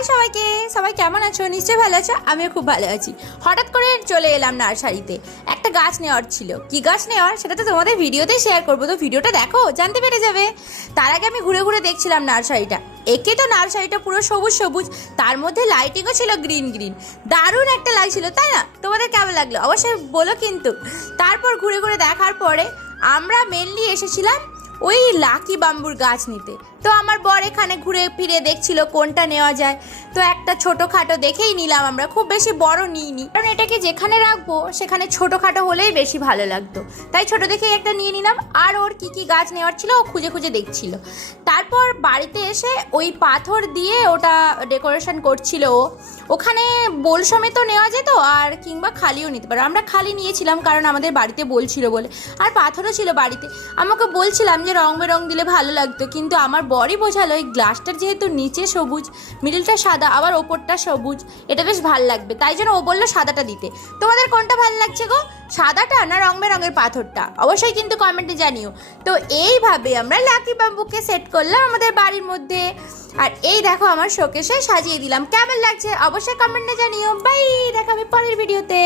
High সবাইকে, সবাই কেমন আছো? নিশ্চয়ই ভালো আছো, আমিও খুব ভালো আছি। হঠাৎ করে চলে এলাম নার্সারিতে, একটা গাছ নেওয়ার ছিল। কি গাছ নেওয়ার সেটা তো তোমাদের ভিডিওতে শেয়ার করবো, তো ভিডিওটা দেখো, জানতে পেরে যাবে। তার আগে আমি ঘুরে ঘুরে দেখছিলাম নার্সারিটা। একে তো নার্সারিটা পুরো সবুজ সবুজ, তার মধ্যে লাইটিংও ছিল গ্রিন গ্রিন, দারুণ একটা লাগছিল, তাই না? তোমাদের কেমন লাগলো অবশ্যই বলো কিন্তু। তারপর ঘুরে ঘুরে দেখার পরে আমরা মেনলি এসেছিলাম ওই লাকি বাম্বুর গাছ নিতে। তো আমার বর এখানে ঘুরে ফিরে দেখছিল কোনটা নেওয়া যায়। তো একটা ছোটোখাটো দেখেই নিলাম আমরা, খুব বেশি বড় নিইনি, কারণ এটাকে যেখানে রাখবো সেখানে ছোটোখাটো হলেই বেশি ভালো লাগতো, তাই ছোটো দেখেই একটা নিয়ে নিলাম। আর ওর কি কি গাছ নেওয়ার ছিল ও খুঁজে খুঁজে দেখছিল। তারপর বাড়িতে এসে ওই পাথর দিয়ে ওটা ডেকোরেশন করছিল ও। ওখানে বোল সমেত নেওয়া যেত, আর কিংবা খালিও নিতে পারো। আমরা খালি নিয়েছিলাম কারণ আমাদের বাড়িতে বলছিল বলে, আর পাথরও ছিল বাড়িতে। আমাকে বলছিলাম যে রং বেরং দিলে ভালো লাগতো, কিন্তু আমার বরই বোঝালো এই গ্লাসটার যেহেতু নিচে সবুজ, মিডিলটা সাদা, আবার ওপরটা সবুজ, এটা বেশ ভালো লাগবে, তাই জন্য ও বললো সাদাটা দিতে। তোমাদের কোনটা ভালো লাগছে গো, সাদাটা না রং বেরঙের পাথরটা? অবশ্যই কিন্তু কমেন্টে জানিও। তো এইভাবে আমরা লাকি বাম্বুকে সেট করলাম আমাদের বাড়ির মধ্যে। আর এই দেখো আমার শোকেসে সাজিয়ে দিলাম। কেমন লাগছে অবশ্যই কমেন্টে জানিও। বাই, দেখা হবে পরের ভিডিওতে।